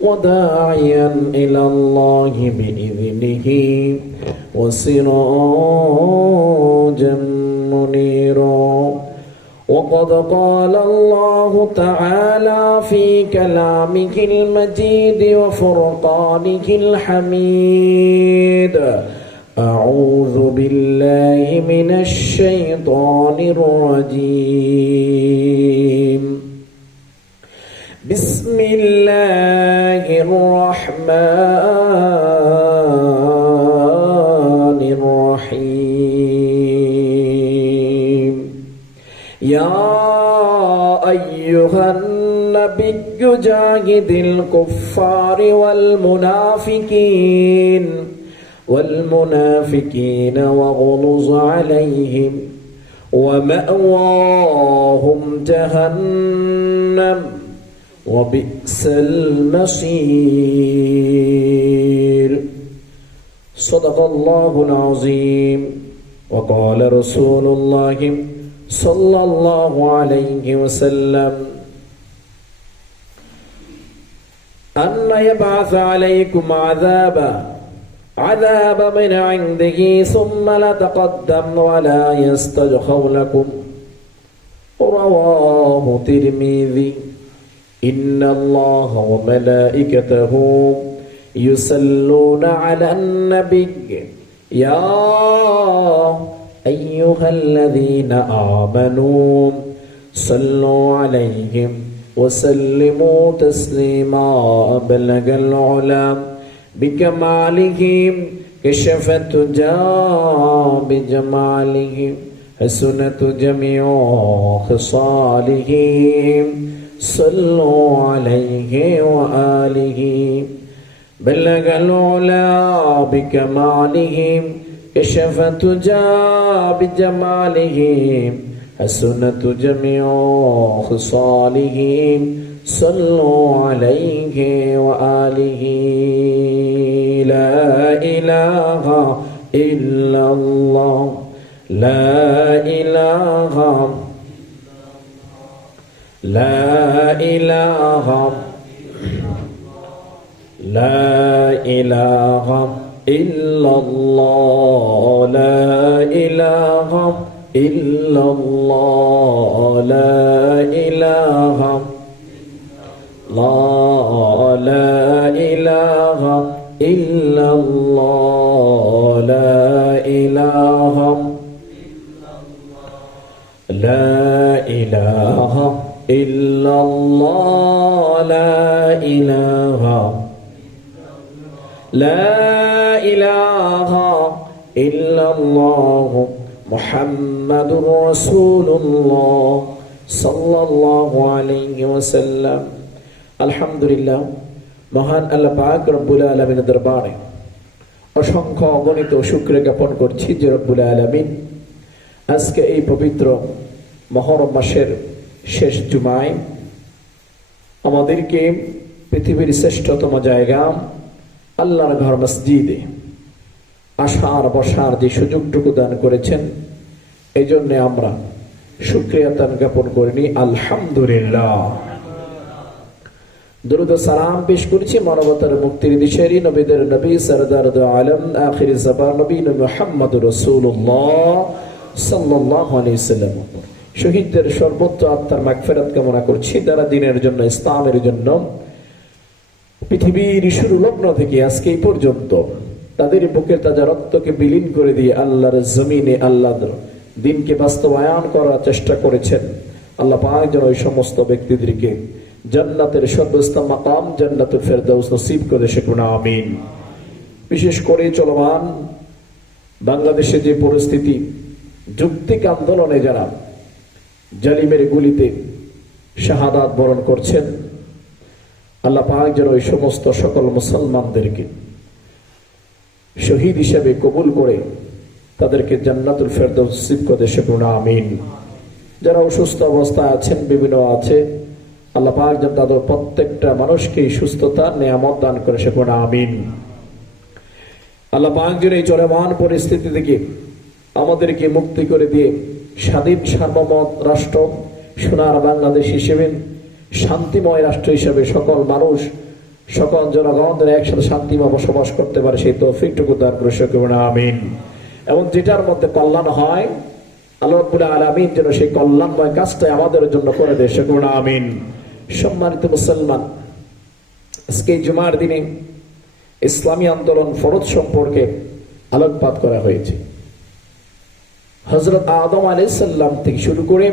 وداعيا إلى الله بإذنه وسراجا منيرا. وقد قال الله تعالى في كلامه المجيد وفرقانه الحميد: أعوذ بالله من الشيطان الرجيم. بسم الله الرحمن الرحيم. يا أيها النبي جاهد الكفار والمنافقين واغلظ عليهم ومأواهم جهنم وبئس المصير. صدق الله العظيم. وقال رسول الله صلى الله عليه وسلم: أن يبعث عليكم عذاب من عنده ثم لتقدم ولا يستجخوا لكم. رواه الترمذي. إن الله وملائكته يصلون على النبي يا أيها الذين آمنوا صلوا عليه وسلموا تسليما. بلغ العلا بكماله كشف الدجى بجماله حسنت جميع خصاله. صلوا عليه وآله. بلغ العلا بكماله كشف الدجى بجماله حسنت جميع خصاله. صلوا عليه وآله. لا إله إلا الله. لا إله لا إله لا إله إلا الله. لا إله إلا الله. لا إله لا إله إلا الله. لا إله لا إله إلا الله. لا إله لا إله إلا الله محمد رسول الله صلى الله عليه وسلم. আলহামদুলিল্লাহ, মহান আল্লাহ পাক রব্বুল আলামিনের দরবারে অসংখ্য অগণিত শুকরিয়া জ্ঞাপন করছি যে রব্বুল আলামিন আজকে এই পবিত্র মুহররম মাসের শেষ জুমায় আমাদেরকে পৃথিবীর শ্রেষ্ঠতম জায়গা আল্লাহর ঘর মসজিদে আসার বসার যে সুযোগটুকু দান করেছেন, এই জন্য আমরা শুকরিয়া জ্ঞাপন করিনি। আলহামদুলিল্লাহ। দরুদ ও সালাম পেশ করেছি মানবতার মুক্তির দিশেরি নবীদের নবী সরদার দু আলম আখির জামান নবী মুহাম্মদুর রাসূলুল্লাহ সাল্লাল্লাহু আলাইহি ওয়াসাল্লাম। শহীদদের সর্বোচ্চ আত্মার মাগফিরাত কামনা করছি, যারা দিনের জন্য, ইসলামের জন্য পৃথিবীর শুরু লগ্ন থেকে আজকে এই পর্যন্ত তাদের বুকের তাজা রক্তকে বিলীন করে দিয়ে আল্লাহর জমিনে আল্লাহর দিনকে বাস্তবায়ন করার চেষ্টা করেছেন। আল্লাহ পাক যেন ওই সমস্ত ব্যক্তিদেরকে জান্নাতের সর্বোচ্চ মাকাম জান্নাতুল ফেরদাউস নসিব করে সেগুলো আমিন। বিশেষ করে চলমান বাংলাদেশে যে পরিস্থিতি, যুক্তিক আন্দোলনে যারা জালিমের গুলিতে শাহাদাত বরণ করছেন, আল্লাহ পাক যেন ওই সমস্ত সকল মুসলমানদেরকে শহীদ হিসেবে কবুল করে তাদেরকে জান্নাতুল ফেরদাউস নসিব করে সেগুলো আমিন। যারা অসুস্থ অবস্থায় আছেন, বিভিন্ন আছে, আল্লাহ পাক যেন তাদের প্রত্যেকটা মানুষকে সুস্থতা নিয়ামত দান করে সেগুলো আমিন। আল্লাহ পাক যেন এই চলমান পরিস্থিতি থেকে আমাদেরকে মুক্তি করে দিয়ে স্বাধীন সার্বভৌম রাষ্ট্র সোনার বাংলাদেশ হিসেবে শান্তিময় রাষ্ট্র হিসেবে সকল মানুষ, সকল জনগণ একসাথে শান্তিময় বসবাস করতে পারে সেই তৌফিকটুকু দান করে সকলে আমিন। এবং যেটার মধ্যে কল্যাণ হয় আল্লাহ রাব্বুল আলামিন যেন সেই কল্যাণময় কাজটা আমাদের জন্য করে দেয় সকলে আমিন। সম্মানিত মুসলমান, আজকে জুমার দিনে ইসলামী আন্দোলন ফরজ সম্পর্কে আলোকপাত করা হয়েছে। হযরত আদম আলাইহিস সালাম থেকে শুরু করে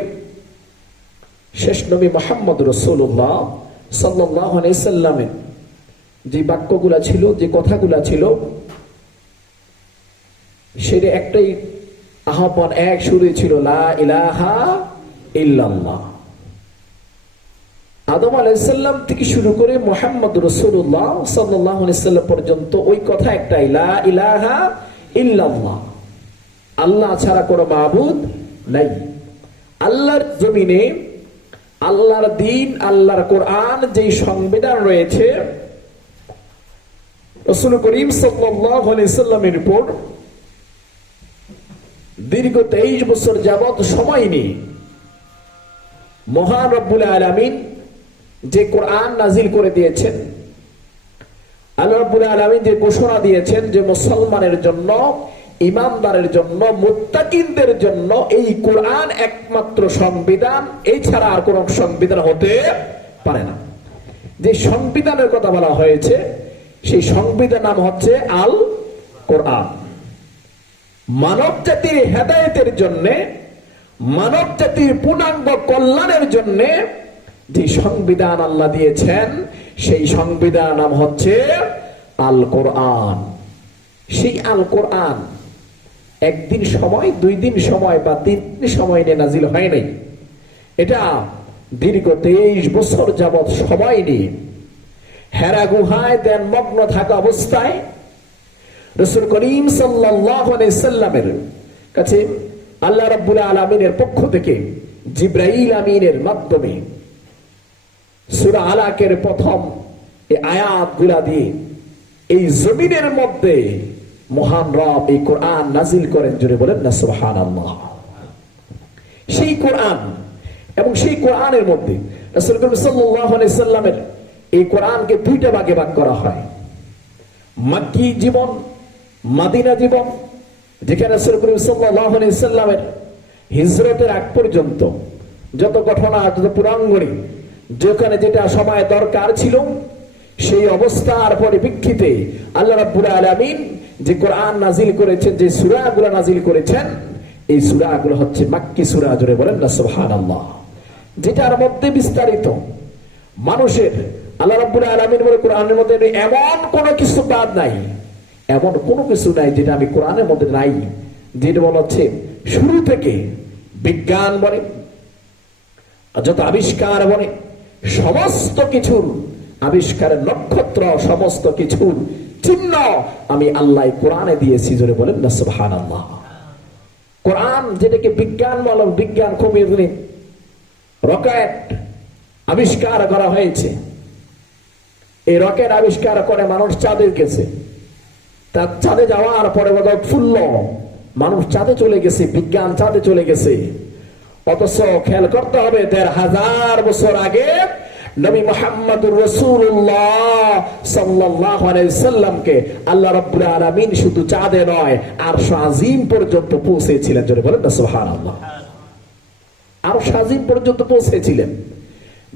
শেষ নবী মুহাম্মদ রাসূলুল্লাহ সাল্লাল্লাহু আলাইহি সাল্লামের যে বাক্যগুলা ছিল, যে কথাগুলা ছিল, সেটা একটাই আহ্বান, এক সুরে ছিল, লা ইলাহা ইল্লাল্লাহ। আদম আলাইহিস সালাম থেকে শুরু করে মুহাম্মদ রাসূলুল্লাহ সাল্লাল্লাহু আলাইহি সাল্লাম পর্যন্ত ওই কথা একটাই, লা ইলাহা ইল্লাল্লাহ, আল্লাহ ছাড়া কোনো মাবুদ নাই। আল্লাহর জমিনে আল্লাহর দ্বীন, আল্লাহর কোরআন, যেই সংবিধান রয়েছে, রাসূল করিম সাল্লাল্লাহু আলাইহি সাল্লামের উপর দীর্ঘ 23 বছর যাবত সময় নিয়ে মহান রব্বুল আলামিন যে কোরআন নাজিল করে দিয়েছেন, আল্লাহ রাব্বুল আলামিন যে ঘোষণা দিয়েছেন যে মুসলমানের জন্য, ইমানদারের জন্য, মুত্তাকিনদের জন্য এই কোরআন একমাত্র সংবিধান, এই ছাড়া আর কোন সংবিধান হতে পারে না। যে সংবিধানের কথা বলা হয়েছে সেই সংবিধান নাম হচ্ছে আল কোরআন। মানব জাতির হেদায়েতের জন্য, মানব জাতির পূর্ণাঙ্গ কল্যাণের জন্য যে সংবিধান আল্লাহ দিয়েছেন সেই সংবিধান নাম হচ্ছে আল কোরআন। সেই আল কোরআন একদিন সময়, 2 দিন সময় বা 3 দিন সময় নিয়ে নাজিল হয় নাই। এটা দীর্ঘ 23 বছর যাবৎ সময় নিয়ে হেরা গুহায় ধ্যানমগ্ন থাকা অবস্থায় রাসূল করিম সাল্লাল্লাহু আলাইহি সাল্লামের কাছে আল্লাহ রাব্বুল আলামিনের পক্ষ থেকে জিবরাইল আমিনের মাধ্যমে সূরা আলাকের প্রথম এই আয়াতগুলা দিয়ে এই জমিনের মধ্যে মহান রব এই কোরআন নাজিল করেন। জোরে বলেন না সুবহানাল্লাহ। সেই কোরআন এবং সেই কোরআনের মধ্যে রাসূল করিম সাল্লাল্লাহু আলাইহি সাল্লামের এই কোরআনকে 2টা ভাগে ভাগ করা হয়। মক্কি জীবন, মদিনা জীবন, যেখানে রাসূল করিম সাল্লাল্লাহু আলাইহি সাল্লামের হিজরতের আগ পর্যন্ত যত ঘটনা, যত পুরাঙ্গণি, যেখানে যেটা সময় দরকার ছিল, সেই অবস্থার পরিপ্রেক্ষিতে আল্লাহ রাব্বুল আলামিন যে কোরআন নাজিল করেছেন, যে সূরাগুলো নাজিল করেছেন, এই সূরাগুলো হচ্ছে মক্কি সূরা। জোরে বলেন না সুবহানাল্লাহ। যেটার মধ্যে বিস্তারিত মানুষের, আল্লাহ রাব্বুল আলামিন বলে কোরআনের মধ্যে এমন কোনো কিছু বাদ নাই, এমন কোনো কিছু নাই যেটা আমি কোরআনের মধ্যে নাই। যেটা বলা হচ্ছে শুরু থেকে বিজ্ঞান বলে, যত আবিষ্কার বলে, সমস্ত কিছুর আবিষ্কারের নক্ষত্র, সমস্ত কিছুর চিহ্ন আমি আল্লাহ কোরআনে দিয়েছি। জোরে বলেন না সুবহানাল্লাহ। কোরআন যেটাকে বিজ্ঞান বলো, বিজ্ঞান খুবই রকেট আবিষ্কার করা হয়েছে। এই রকেট আবিষ্কার করে মানুষ চাঁদে গেছে, তার চাঁদে যাওয়ার পরে ফুলল, মানুষ চাঁদে চলে গেছে, বিজ্ঞান চাঁদে চলে গেছে। অথচ খেয়াল করতে হবে 1500 বছর আগে নবী মুহাম্মদুর রাসূলুল্লাহ সাল্লাল্লাহু আলাইহি সাল্লামকে আল্লাহ রাব্বুল আলামিন শুধু চাঁদে নয় আরশ আজিম পর্যন্ত পৌঁছেছিলেন। জোরে বলেন না সুবহানাল্লাহ। আরশ আজিম পর্যন্ত পৌঁছেছিলেন।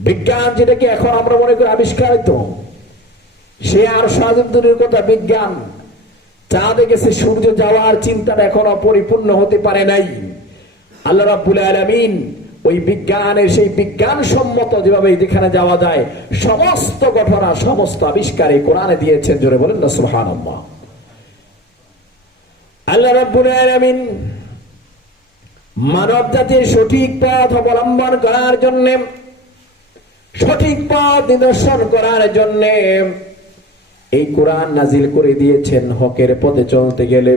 বিজ্ঞান যেটাকে এখন আমরা মনে করি আবিষ্কারিত, সে আরশ আজিম দূরের কথা, বিজ্ঞান চাঁদে গেছে, সূর্য যাওয়ার চিন্তাটা এখনো পরিপূর্ণ হতে পারে নাই। আল্লাহ রাব্বুল আলামিন ওই বিজ্ঞানের, সেই বিজ্ঞান সম্মত যেভাবে যেখানে যাওয়া যায় সমস্ত ঘটনা, সমস্ত আবিষ্কার এই কোরআনে দিয়েছেন। জোরে বলেন না সুবহানাল্লাহ। আল্লাহ রাব্বুল আলামিন মানব জাতির সঠিক পথ অবলম্বন করার জন্য, সঠিক পথ নিদর্শন করার জন্য এই কোরআন নাজিল করে দিয়েছেন। হকের পথে চলতে গেলে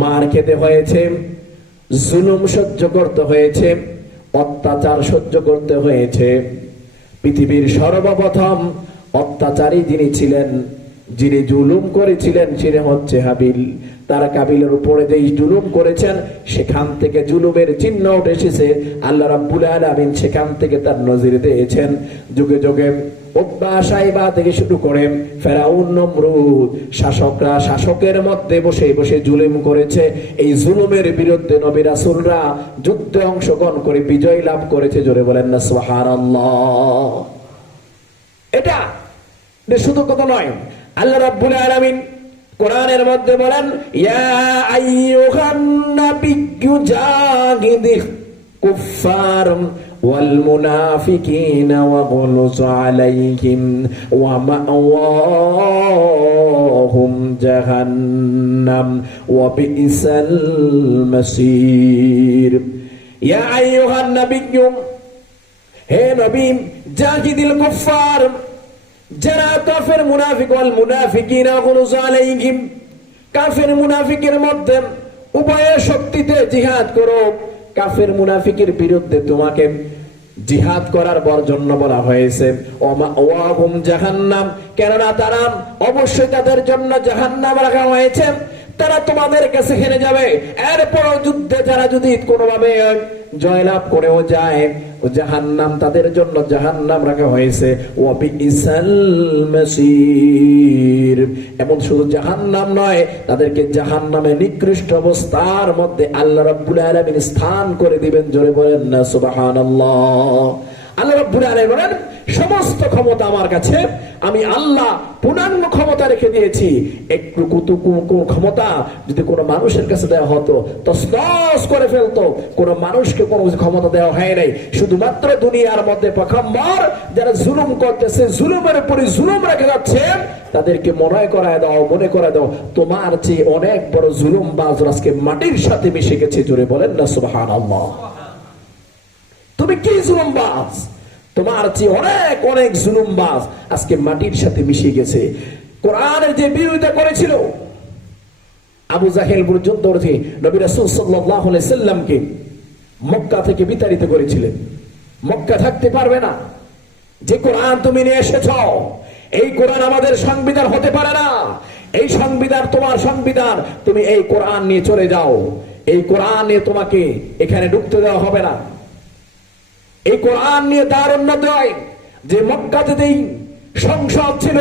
মার খেতে হয়েছে, জুলুম সহ্য করতে হয়েছে, অত্যাচার সহ্য করতে হয়েছে। পৃথিবীর সর্বপ্রথম অত্যাচারী যিনি ছিলেন, যিনি জুলুম করেছিলেন, তিনি হচ্ছে হাবিল। তারা কাবিলের উপরে যে জুলুম করেছেন সেখান থেকে জুলুমের চিহ্ন উঠে এসেছে। আল্লাহ রাব্বুল আলামিন সেখান থেকে তার নজির দিয়েছেন। যুগে যুগে উতবা সাইবা থেকে শুরু করে ফেরাউন নমরুদ শাসকরা শাসকের মধ্যে বসে বসে জুলুম করেছে। এই জুলুমের বিরুদ্ধে নবী রাসূলরা যুদ্ধে অংশগ্রহণ করে বিজয় লাভ করেছে। জোরে বলেন না সুবহানাল্লাহ। এটা শুধু কথা নয়, আল্লাহ রাব্বুল আলামিন কোরআনের মধ্যে বলেন, ইয়া আইয়ুহান নাবিয়্যু জাহিদিল কুফফার ওয়াল মুনাফিকিনা ওয়াগলুজ আলাইহিম ওয়া মাওয়াহুম জাহান্নাম ওয়া বিইসাল মাসির। ইয়া আইয়ুহান নাবিয়্যু, হে নবী, জাহিদিল কুফফার, যারা কাফের মুনাফিক ওয়াল মুনাফিকিনা ওয়াগলুজ আলাইহিম, কাফের মুনাফিকের মধ্যে উভয় শক্তিতে জিহাদ করো। কাফের মুনাফিকের বিরুদ্ধে তোমাকে জিহাদ করার জন্য বলা হয়েছে। ওয়াহুম জাহান্নাম, কেননা তারা অবশ্যই তাদের জন্য জাহান্নাম রাখা হয়েছে। তারা তোমাদের কাছে হেরে যাবে। এরপরও যুদ্ধে যারা যদি কোনোভাবে জয়লাভ করেও যায়, জাহান্নাম তাদের জন্য জাহান্নাম রাখা হয়েছে। ওয়া বিইসাল মাসির, এমন শুধু জাহান্নাম নয়, তাদেরকে জাহান্নামে নিকৃষ্ট অবস্থার মধ্যে আল্লাহ রাব্বুল আলামিন স্থান করে দিবেন। জোরে বলেন না সুবহানাল্লাহ। আল্লাহ রাব্বুল আলামিন বলেন, সমস্ত ক্ষমতা আমার কাছে, আমি আল্লাহ পূর্ণাঙ্গ ক্ষমতা রেখে দিয়েছি। একটু ক্ষমতা যদি কোনো মানুষের কাছে দেওয়া হতো তছনছ করে ফেলতো। কোনো মানুষকে কোনো ক্ষমতা দেওয়া হয় নাই। শুধুমাত্র দুনিয়ার মধ্যে পয়গম্বর যারা জুলুম করতেছে, জুলুমের উপরে জুলুম রেখে যাচ্ছে, তাদেরকে মনে করায় দাও তোমার চেয়ে অনেক বড় জুলুমবাজ আজকে মাটির সাথে মিশে গেছে। জোরে বলেন না সুবহানাল্লাহ। তুমি কি জুলুমবাজ? তোমার চেয়ে অনেক অনেক জুলুমবাজ আজকে মাটির সাথে মিশে গেছে। কোরআনের যে বিরোধিতা করেছিল, আবু জাহেল পর্যন্ত নবী রাসূল সাল্লাল্লাহু আলাইহি সাল্লামকে মক্কা থেকে বিতাড়িত করেছিলেন। মক্কা থাকতে পারবে না। যে কোরআন তুমি নিয়ে এসেছো, এই কোরআন আমাদের সংবিধান হতে পারে না। এই সংবিধান তোমার সংবিধান, তুমি এই কোরআন নিয়ে চলে যাও। এই কোরআন নিয়ে তোমাকে এখানে ঢুকতে দেওয়া হবে না। এই কোরআন নিয়ে দারুন্নত হয় যে মক্কাতে যেই সংসদ ছিল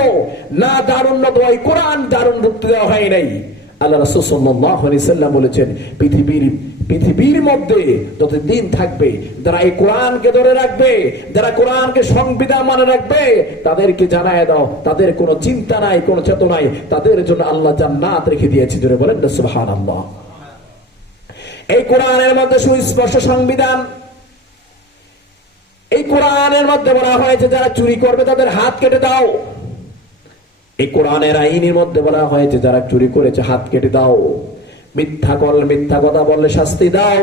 না, দারুন্নত হয় কোরআন দারুন ঢুকতে দেওয়া হয় নাই। আল্লাহ রাসূল সাল্লাল্লাহু আলাইহি সাল্লাম বলেছেন, পৃথিবীর মধ্যে যতদিন থাকবে যারা এই কোরআনকে ধরে রাখবে, যারা কোরআনকে সংবিধান মানে রাখবে, তাদেরকে জানায় দাও তাদের কোনো চিন্তা নাই, কোনো চেতনা নাই, তাদের জন্য আল্লাহ জান্নাত রেখে দিয়েছে। জোরে বলেন না সুবহানাল্লাহ। এই কোরআনের মধ্যে সুস্পষ্ট সংবিধান। এই কোরআনের মধ্যে বলা হয়েছে যারা চুরি করবে তাদের হাত কেটে দাও। এই কোরআনের আইনের মধ্যে বলা হয়েছে যারা চুরি করেছে হাত কেটে দাও। মিথ্যা কথা বললে শাস্তি দাও।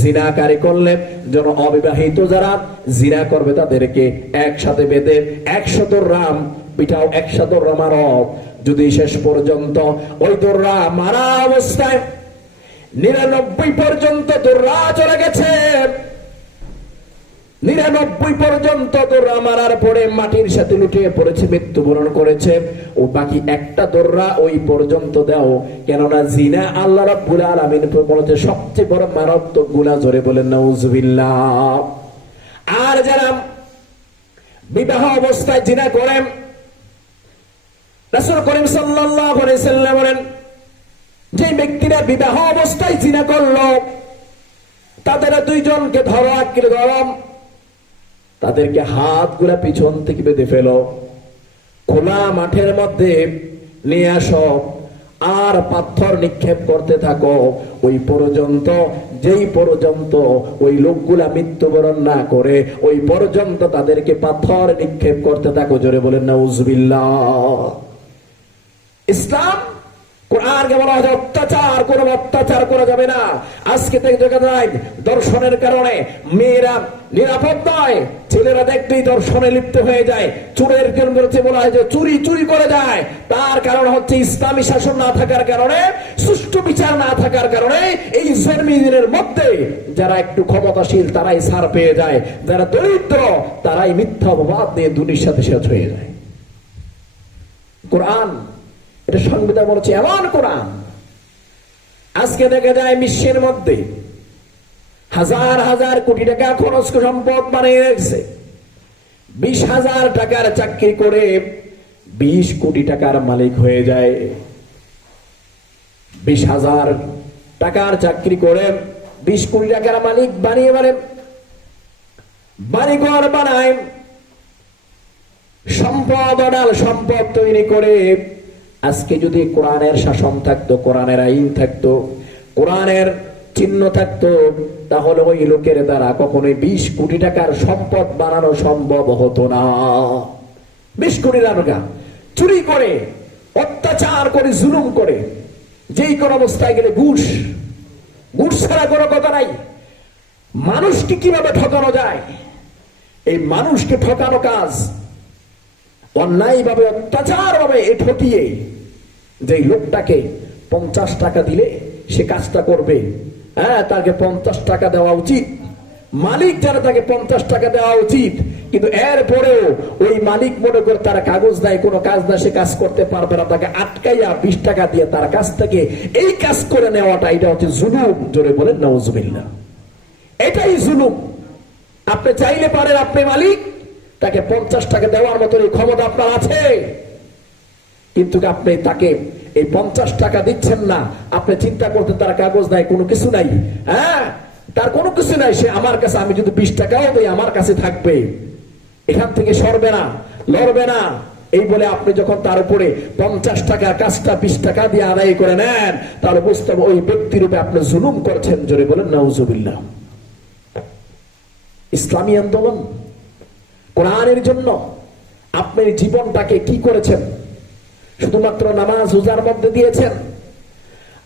জিনাকারী করলে, যেন অবিবাহিত যারা জিনা করবে তাদেরকে একসাথে বেঁধে 100 দররাম পিটাও, 100 দররাম মারো। যদি শেষ পর্যন্ত ওই দররা মারা অবস্থায় 99 পর্যন্ত দররা চলে গেছে, 99 পর্যন্ত দররা মারার পরে মাটির সাথে লুটিয়ে পড়েছে, মৃত্যুবরণ করেছে, ও বাকি একটা দররা ওই পর্যন্ত দাও। কেননা জিনা আল্লাহ রাব্বুল আলামিন বলেছে সবচেয়ে বড় মারাত্মক গুনাহ। জোরে বলেন নাউজুবিল্লাহ। আর যারা বিবাহ অবস্থায় জিনা করেন, রাসূল করিম সাল্লাল্লাহু আলাইহি সাল্লাম বলেন, যে ব্যক্তিরা বিবাহ অবস্থায় জিনা করলো তাদের দুইজনকে ধরো, আঁকড়ে ধরো, তাদেরকে হাতগুলা পিছন থেকে বেঁধে ফেলো, খোলা মাঠের মধ্যে নিয়ে আসো, আর পাথর নিক্ষেপ করতে থাকো ওই পর্যন্ত, যেই পর্যন্ত ওই লোকগুলা মৃত্যুবরণ না করে ওই পর্যন্ত তাদেরকে পাথর নিক্ষেপ করতে থাকো। জোরে বলেন নাউজুবিল্লাহ। ইসলাম কোরআনকে বলা হয় অত্যাচার, কোনো অত্যাচার করা যাবে না। আজকে থেকে দেখা যায় দর্শনের কারণে মেয়েরা নিরাপদ নয়, ছেলেরা দেখলেই দর্শনে লিপ্ত হয়ে যায়। চোরের জন্য বলা হয় যে চুরি করে যায়। তার কারণ হচ্ছে ইসলামী শাসন না থাকার কারণে, সুষ্ঠু বিচার না থাকার কারণে এই জমিনের মধ্যে যারা একটু ক্ষমতাশীল তারাই ছাড় পেয়ে যায়, যারা দরিদ্র তারাই মিথ্যা অপবাদ দিয়ে দুনিয়ার সাথে শেষ হয়ে যায়। কোরআন এটা সংবিধান বলেছে, এমন কোরআন আজকে দেখা যায় বিশ্বের মধ্যে হাজার হাজার কোটি টাকা খরচ করে সম্পদ বানিয়ে রেখেছে। 20,000 টাকার চাকরি করে 20 কোটি টাকার মালিক হয়ে যায়। 20,000 টাকার চাকরি করে 20 কোটি টাকার মালিক বানিয়ে বাড়িঘর বানায়, সম্পদ অডাল সম্পদ তৈরি করে। আজকে যদি কোরআনের শাসন থাকতো, কোরআনের আইন থাকতো, কোরআনের চিহ্ন থাকতো, তাহলে ওই লোকের দ্বারা কখনোই 20 কোটি টাকার সম্পদ বানানো সম্ভব হতো না। 20 কোটি টাকা চুরি করে, অত্যাচার করে, জুলুম করে, যেই কোন অবস্থায় গেলে ঘুষ ছাড়া কোনো কথা নাই। মানুষকে কিভাবে ঠকানো যায়, এই মানুষকে ঠকানো কাজ অন্যায় ভাবে, অত্যাচার ভাবে ঠকিয়ে যে লোকটাকে 50 টাকা দিলে সে কাজটা করবে, হ্যাঁ, তাকে 50 টাকা দেওয়া উচিত। মালিক যারা, তাকে 50 টাকা দেওয়া উচিত। কিন্তু এরপরেও ওই মালিক মনে করে তার কাগজ নাই, কোনো কাজ না, সে কাজ করতে পারবে না, তাকে আটকাইয়া 20 টাকা দিয়ে তার কাছ থেকে এই কাজ করে নেওয়াটা, এটা হচ্ছে জুলুম। জোরে বলেন নাউজুবিল্লাহ। এটাই জুলুম। আপনি চাইলে পারেন, আপনি মালিক, তাকে 50 টাকা দেওয়ার মতো এই ক্ষমতা আপনার আছে, কিন্তু আপনি তাকে এই 50 টাকা দিচ্ছেন না। আপনি চিন্তা করতে তার কাগজ নাই, কোনো কিছু নাই, হ্যাঁ, তার কোনো কিছু নাই। সে আমার কাছে, আমি যদি 20 টাকাও দিই আমার কাছে থাকবে, এখান থেকে সরবে না, লড়বে না। এই বলে আপনি যখন তার উপরে 50 টাকা কাজটা 20 টাকা দিয়ে আদায় করে নেন, তাহলে বুঝতে হবে ওই ব্যক্তির উপরে আপনি জুলুম করছেন। জোরে বলেন নাউজুবিল্লাহ। ইসলামী আন্দোলন, কোরআনের জন্য আপনার জীবনটাকে কি করেছেন? শুধুমাত্র নামাজ রোজার মধ্যে দিয়েছেন?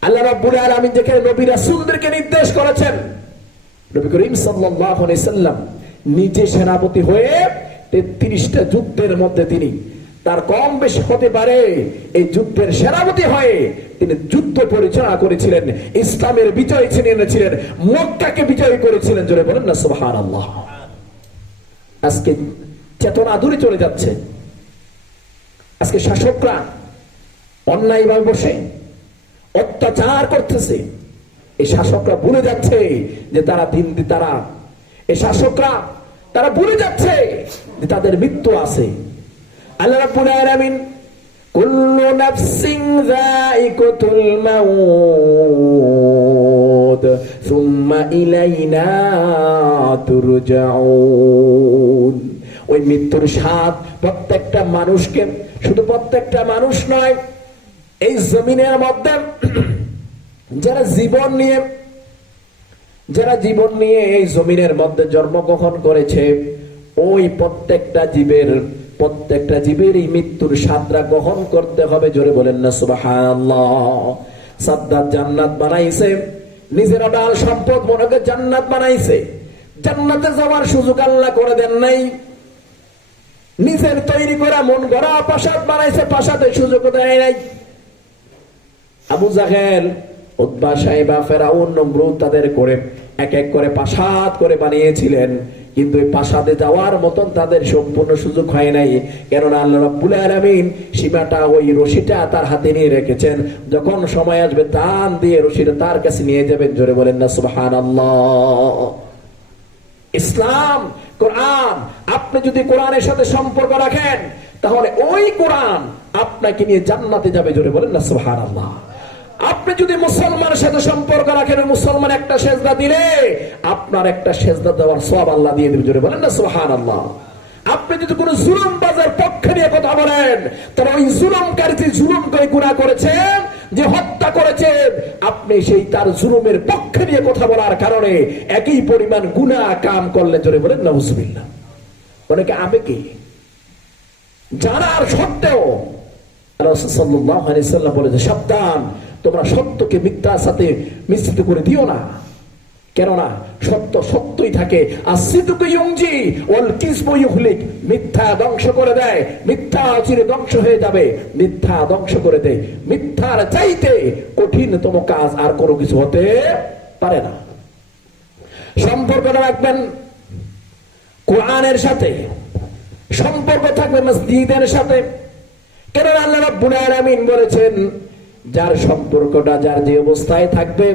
আল্লাহ রাব্বুল আলামিন যেখানে নবী রাসূলদেরকে নির্দেশ করেছেন, নবী করিম সাল্লাল্লাহু আলাইহি সাল্লাম নিজে সেনাপতি হয়ে 33টা যুদ্ধের মধ্যে তিনি, তার কম বেশি হতে পারে, এই যুদ্ধের সেনাপতি হয়ে তিনি যুদ্ধ পরিচালনা করেছিলেন, ইসলামের বিজয় ছিনিয়ে এনেছিলেন, মক্কাকে বিজয় করেছিলেন। জোরে বলেন না সুবহানাল্লাহ। আজকে চেতনা দূরে চলে যাচ্ছে। আজকে শাসকরা অন্যায়ভাবে বসে অত্যাচার করতেছে। এই শাসকরা ভুলে যাচ্ছে যে তারা তারা এই শাসকরা তারা ভুলে যাচ্ছে যে তাদের মৃত্যু আছে। আল্লাহ রাব্বুল আলামিন কুল্লু নাফসিন যায়িকাতুল মাউত সুম্মা ইলাইনা তুরজাউন। ওই মৃত্যুর স্বাদ প্রত্যেকটা মানুষকে, শুধু প্রত্যেকটা মানুষ নয়, এই জমিনের মধ্যে যারা জীবন নিয়ে এই জমিনের মধ্যে জন্মগ্রহণ করেছে, ওই প্রত্যেকটা জীবের এই মৃত্যুর স্বাদটা গ্রহণ করতে হবে। জোরে বলেন না সুবহানাল্লাহ। সাদ্দাত জান্নাত বানাইছে, নিজের অডাল সম্পদ মনে করে জান্নাত বানাইছে। জান্নাতে যাওয়ার সুযোগ আল্লাহ করে দেন নাই। নিজের তৈরি করা মন গড়া প্রাসাদ বানাইছে, প্রাসাদের সুযোগ দেয় নাই। আবু জাহেল, উতবা, সাইবা, ফেরাউন, নমরুদ তাদের করে এক এক করে প্রাসাদ করে বানিয়েছিলেন, কিন্তু এই প্রাসাদে যাওয়ার মতন তাদের সম্পূর্ণ সুযোগ হয় নাই। কেননা আল্লাহ রাব্বুল আলামিন সীমাটা, ওই রশিটা তার হাতে নিয়ে রেখেছেন। যখন সময় আসবে টান দিয়ে রশিটা তার কাছে নিয়ে যাবেন। জোরে বলেন না সুবহানাল্লাহ। ইসলাম, কোরআন, আপনি যদি কোরআনের সাথে সম্পর্ক রাখেন, তাহলে ওই কোরআন আপনাকে নিয়ে জান্নাতে যাবে। জোরে বলেন না সুবহানাল্লাহ। আপনি যদি মুসলমানের সাথে সম্পর্ক রাখেন, মুসলমান একটা সেজদা দিলে আপনার একটা সেজদা দেওয়ার সওয়াব আল্লাহ দিয়ে দেবে। জোরে বলেন না সুবহানাল্লাহ। আপনি যদি কোনো জুলুমবাজের পক্ষে নিয়ে কথা বলেন, তাহলে ওই জুলুমকারী যে জুলুম করে গুনাহ করেছেন, যে হত্যা করেছেন, আপনি সেই তার জুলুমের পক্ষে নিয়ে কথা বলার কারণে একই পরিমাণ গুনাহ কাম করলে। জোরে বলেন নাউজুবিল্লাহ। অনেকে আবেগে জানার সত্ত্বেও রাসূল সাল্লাল্লাহু আলাইহি সাল্লাম বলেছে, সাবধান, তোমরা সত্যকে মিথ্যার সাথে মিশ্রিত করে দিও না। কেননা সত্য সত্যই থাকে। আসিদকু ইউনজি ওয়াল কিযবু ইউহলিক। মিথ্যা ধ্বংস করে দেয়, মিথ্যা চিরে ধ্বংস হয়ে যাবে। মিথ্যা ধ্বংস করে দেয়। মিথ্যার চাইতে কঠিনতম কাজ আর কোনো কিছু হতে পারে না। সম্পর্ক রাখবেন কোরআনের সাথে, সম্পর্ক থাকবে মসজিদের সাথে। কেননা আল্লাহ রাব্বুল আলামিন বলেছেন, যার সম্পর্কটা যার যে অবস্থায় থাকবে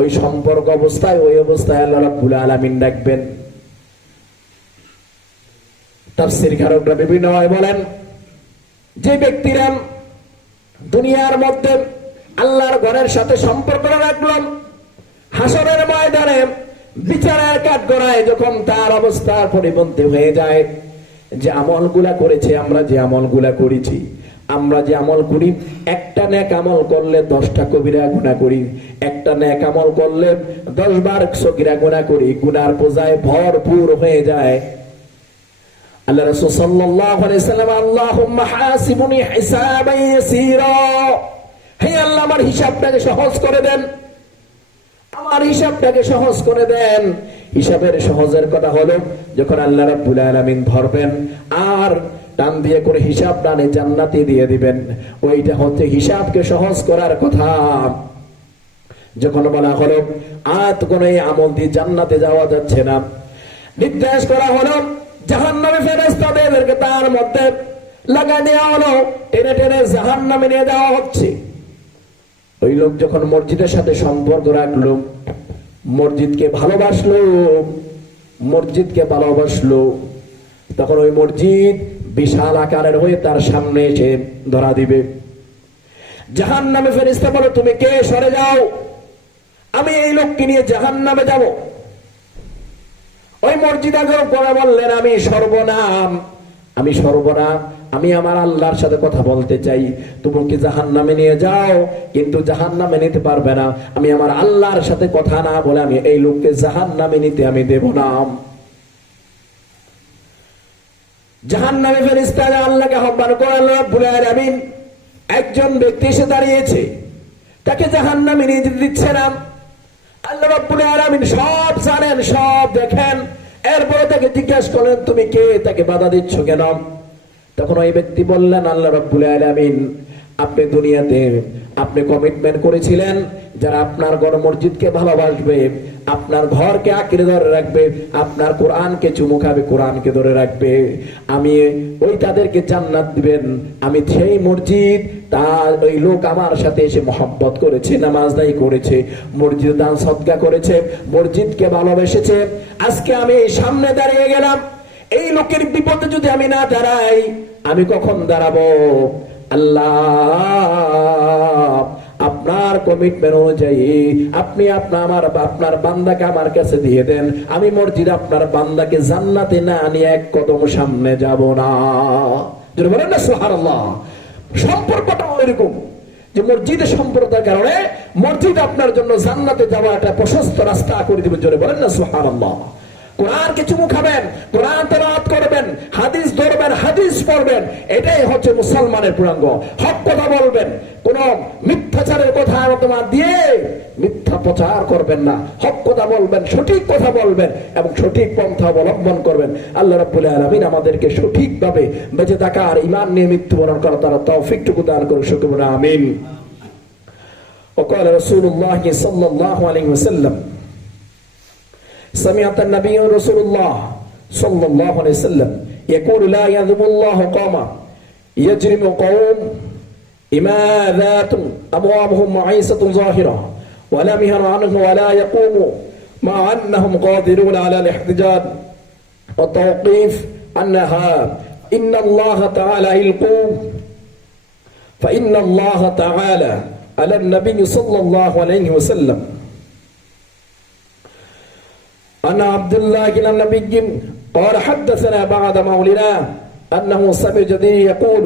ওই সম্পর্ক অবস্থায় ওই অবস্থায় আল্লাহ রাব্বুল আলামিন রাখবেন। তাফসীর কারকরা বিভিন্ন হয় বলেন, যে ব্যক্তিরা দুনিয়ার মধ্যে আল্লাহর ঘরের সাথে সম্পর্ক রাখলো, হাসরের ময়দানে বিচারের কাঠগড়ায় যখন তার অবস্থার পরিবর্তন হয়ে যায়, যে আমলগুলা করেছে, আমরা যে আমলগুলা করেছি, আমরা যে আমল করি, একটা নেক আমল করলে 10টা কবিরা গুনাহ করি, একটা নেক আমল করলে 10 বার সগীরা গুনাহ করি, গুনার বোঝায় ভরপুর হয়ে যায়। আল্লাহ রাসূল সাল্লাল্লাহু আলাইহি সাল্লাম, আল্লাহুম্মা হাসিবুনি হিসাবান ইয়াসীরা, হে আল্লাহ আমার হিসাবটাকে সহজ করে দেন, আমার হিসাবটাকে সহজ করে দেন। হিসাবের সহজের কথা হলো যখন আল্লাহ রাব্বুল আলামিন ধরবেন আর টান দিয়ে করে হিসাব টানে জান্নাতে দিয়ে দিবেন, ওইটা হচ্ছে হিসাবকে সহজ করার কথা। যখন বলা হলো আর কোন আমল দিয়ে জান্নাতে যাওয়া যাচ্ছে না, নির্দেশ করা হলো জাহান্নামী ফেরেশতাদেরকে তার মধ্যে লাগাই দেওয়া হলো, টেনে টেনে জাহান্নামে নিয়ে যাওয়া হচ্ছে। ওই লোক যখন মসজিদের সাথে সম্পর্ক রাখলো, মসজিদকে ভালোবাসলো, তখন ওই মসজিদ বিশাল আকারের হয়ে তার সামনে এসে ধরা দিবে। জাহান্নামে ফেরেশতা বলে, তুমি কে? সরে যাও, আমি এই লোককে নিয়ে জাহান্নামে যাব। ওই মসজিদ আগেও পরে বললেন, আমি সর্বনাম, আমি আমার আল্লাহর সাথে কথা বলতে চাই, তোমাকে জাহান্নামে নিয়ে যাও, কিন্তু জাহান্নামে নিতে পারবে না, আমি আমার আল্লাহর সাথে কথা না বলে আমি এই লোককে জাহান্নামে নিতে আমি দেব না। জাহান্নামী ফেরেশতারা আল্লাহকে আহ্বান করে, আল্লাহ রাব্বুল আলামিন একজন ব্যক্তি এসে দাঁড়িয়েছে, তাকে জাহান্নামে নিয়ে যেতে দিচ্ছে না। আল্লাহ রাব্বুল আলামিন সব জানেন, সব দেখেন, এরপরে তাকে জিজ্ঞাসা করলেন, তুমি কে? তাকে বাধা দিচ্ছ কেন? তখন ওই ব্যক্তি বললেন, আল্লাহ রাব্বুল আলামিন আপনি দুনিয়াতে আপনি কমিটমেন্ট করেছিলেন যারা আপনার ঘর মসজিদকে ভালোবাসবে, আপনার ঘরকে আঁকড়ে ধরে রাখবে, আপনার কোরআনকে চুমু খাবে, কোরআনকে ধরে রাখবে, আমি ওই তাদেরকে জান্নাত দিবেন। আমি সেই মসজিদ, তার ওই লোক আমার সাথে এসে মহব্বত করেছে, নামাজ আদায় করেছে, মসজিদ দান সদকা করেছে, মসজিদকে ভালোবেসেছে, আজকে আমি সামনে দাঁড়িয়ে গেলাম, এই লোকের বিপদে যদি আমি না দাঁড়াই আমি কখন দাঁড়াবো? আল্লাহ আপনার কমিটমেন্ট অনুযায়ী আপনি আপনার বান্দাকে আমার কাছে দিয়ে দেন, আমি মসজিদ আপনার বান্দাকে জান্নাতে না নিয়ে এক কদম সামনে যাব না। যদি বলেন না সুবহানাল্লাহ। সম্পর্কটা এরকম যে মসজিদের সম্পর্কের কারণে মসজিদ আপনার জন্য জান্নাতে যাওয়া একটা প্রশস্ত রাস্তা করে দিবেন। জোরে বলেন না সুবহানাল্লাহ। কোরআনকে চুমু খাবেন, কোরআন তেলাওয়াত করবেন, হাদিস ধরবেন, হাদিস পড়বেন, এটাই হচ্ছে মুসলমানের পূর্ণাঙ্গ। হক কথা বলবেন, কোন মিথ্যাচারের কথা তোমার দিয়ে মিথ্যা প্রচার করবেন না, হক কথা বলবেন, সঠিক কথা বলবেন এবং সঠিক পন্থা অবলম্বন করবেন। আল্লাহ রাব্বুল আলামিন আমাদেরকে সঠিকভাবে বেঁচে থাকার, ঈমান নিয়ে মৃত্যুবরণ করার তার তৌফিকটুকু দান করুন, সকলে বলুন আমিন। وقال رسول الله صلى الله عليه وسلم سمعت النبي رسول الله صلى الله عليه وسلم يقول لا يذم الله قوما يجرم قوم إماذات أبوابهم معيسة ظاهرة ولا مهر عنه ولا يقوم مع أنهم قادرون على الاحتجاج والتوقيف أنها إن الله تعالى يلقوم فإن الله تعالى على النبي صلى الله عليه وسلم أن عبد الله النبي قال حدثنا بعد مولنا أنه سمع جدير يقول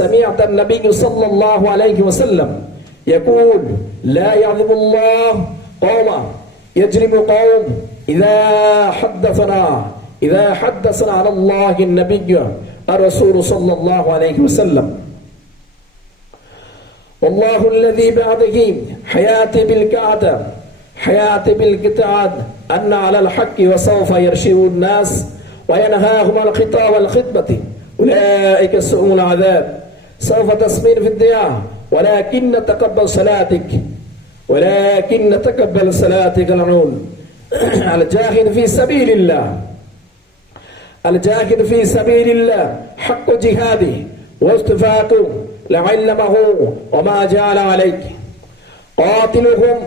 سمعت النبي صلى الله عليه وسلم يقول لا يعظم الله قوما يجرم قوم إذا حدثنا على الله النبي الرسول صلى الله عليه وسلم والله الذي بعده حياتي بالكعدة حياتي بالقطعة أن على الحق وسوف يرشد الناس وينهاهم الخطاب والخطبة أولئك سوء العذاب سوف تصبر في الدنيا ولكن تقبل صلاتك العنون الجاهد في سبيل الله الجاهد في سبيل الله حق جهاده واستفاقه لعلمه وما جعل عليك قاتلهم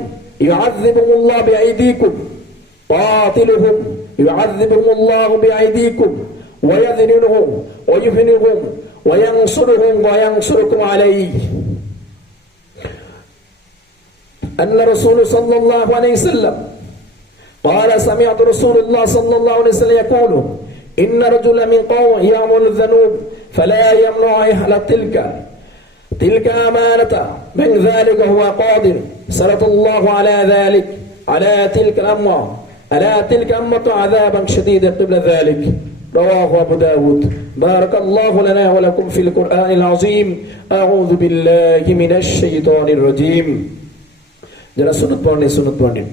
يعذبهم الله بأيديكم قاتلهم يعذبهم الله بأيديكم ويذللهم ويهنهم وينصرهم وينصركم عليه. أن رسول صلى الله عليه وسلم قال سمعت رسول الله صلى الله عليه وسلم يقول إن رجلا من قوم يعمل الذنوب فلا يمنع أهل تلك أمانة من ذلك هو قادر سلط الله على ذلك على تلك الأمة عذابا شديدا قبل ذلك. رواه أبو داود. بارك الله لنا ولكم في القرآن العظيم. أعوذ بالله من الشيطان الرجيم. যারা সুন্নাত পড়েন